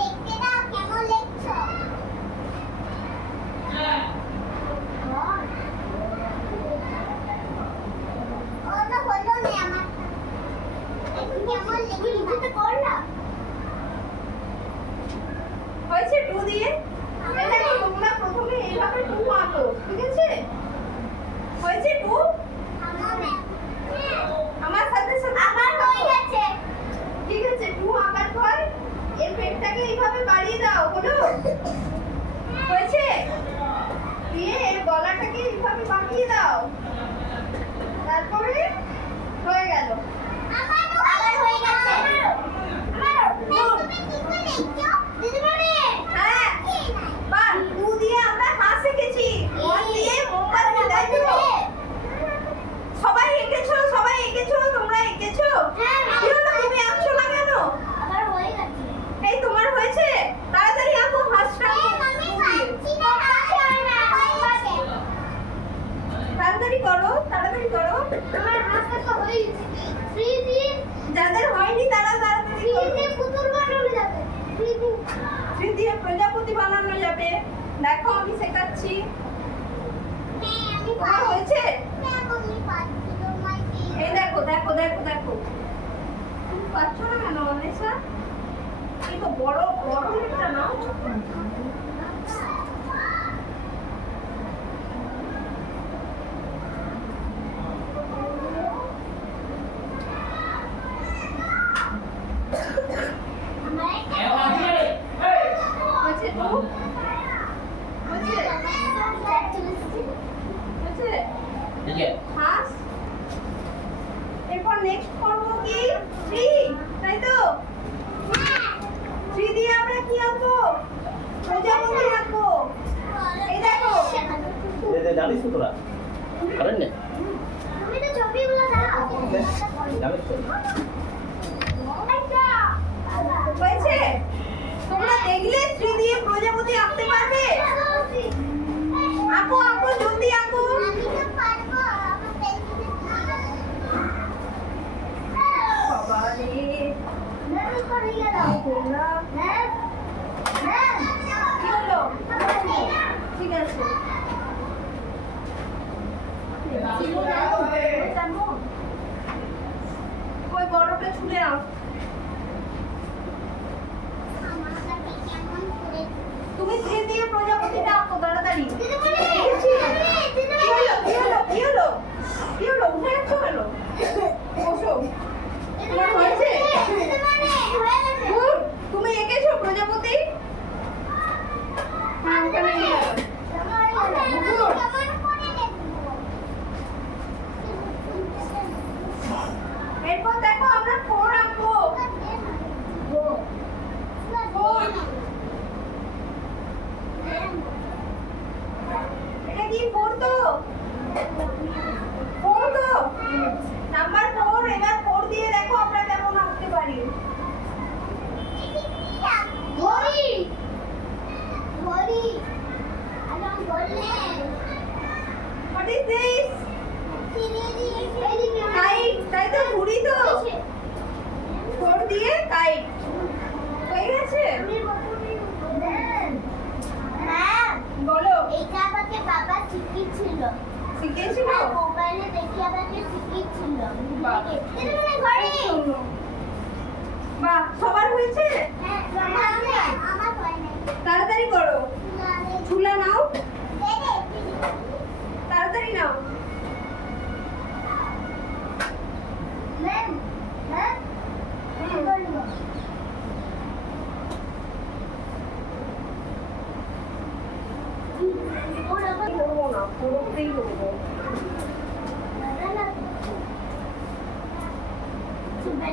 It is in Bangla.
দেখতে দাও কেমন লেখছো। ওটা হলো না আমার কেমন লিখতে করলা হয়েছে 2 দিয়ে। এই দেখো তোমরা প্রথমে এইভাবে 2 আঁকো, ঠিক আছে? হয়েছে 2? আমার সাথে সাথে আমার হয়ে গেছে। ঠিক আছে, 2 আঁকার পর এর পেটটাকে এইভাবে বাড়িয়ে দাও, হলো? হয়েছে? দিয়ে এর গলাটাকে এইভাবে বাঁকিয়ে দাও, তারপরে হয়ে গেল। আমার হয়ে গেছে। আমার তুমি কি করে লিখছো দিদিমণি? হ্যাঁ, বাহ, 2 দিয়ে আমরা হাঁ শিখেছি, 1 দিয়ে মোমবাতি, তাই তো? সবাই এঁকেছো, তোমরা এঁকেছো? হ্যাঁ, কি হলো, তুমি আঁকছো না কেন? আমার হয়ে গেছে। এই তোমার হয়েছে? তাড়াতাড়ি আঁকো হাঁসটা। আমি পাচ্ছি না, হয়ে গেছে। তাড়াতাড়ি করো। আমার হাতটা তো হয়ে গেছে। 3 দিয়ে যাদের হয়নি তারা তাড়াতাড়ি 3 করো। দিয়ে পুতুল বানানো যাবে। 3 দিয়ে 3 দিয়ে প্রজাপতি বানানো যাবে। দেখো আমি শেখাচ্ছি। হ্যাঁ, আমি তোমার হয়েছে? হ্যাঁ, আমি পাচ্ছি তোমার কি? এই দেখো। তুমি পাচ্ছ না কেন অনেসা? এই তো বড় লেখটা নাও। হয়েছে তো? হয়েছে? হাঁস। এরপর নেক্সট করবো কি? 3, তাই তো? 3 দিয়ে আমরা কি আঁকবো? প্রজাপতি আঁকবো। এই দেখো। জানিস তো তোরা করেন না তুমি তো ছবিগুলো দাও। জানিস তো হয়েছে? তোমরা দেখলে 3 দিয়ে প্রজাপতি আঁকতে পারবে? আঁকো জলদি আঁকো। আমি তো পারবো। আমার পেন্সিল বাবা রে, আমি করে গেলাম। হ্যাঁ হ্যাঁ কি হলো? ঠিক আছে। ওই বড়টা ছুলে আঁক। আমার কাছে কেমন করে তুমি 3 দিয়ে প্রজাপতিটা আঁকো তাড়াতাড়ি। দিদিমণি কি হলো? উঠে যাচ্ছ কেন? বসো। তোমার হয়েছে? দিদিমণি হয়ে গেছে। গুড। তুমি এঁকেছো প্রজাপতি? হ্যাঁ, ওখানে নিয়ে যাও। এরপর দেখো আমরা 4 আঁকবো। 4। এটা কি 4 তো? 4 তো? নাম্বার 4। এবার 4 দিয়ে দেখো আমরা কেমন আঁকতে পারি। What is this? Kite, তাই তো? ঘুড়ি তো? 4 দিয়ে kite হয়ে গেছে। বলো। এটা আমাকে বাবা শিখিয়েছিল। শিখেছিল? মোবাইলে দেখে আমাকে শিখিয়েছিল। বাহ। দিদিমণি ঘরে। বাহ, সবার হয়েছে? হ্যাঁ, আমার হয় নাই। তাড়াতাড়ি করো। ঝুলা নাও, তাড়াতাড়ি নাও। করবো না, করতেই করবো। Super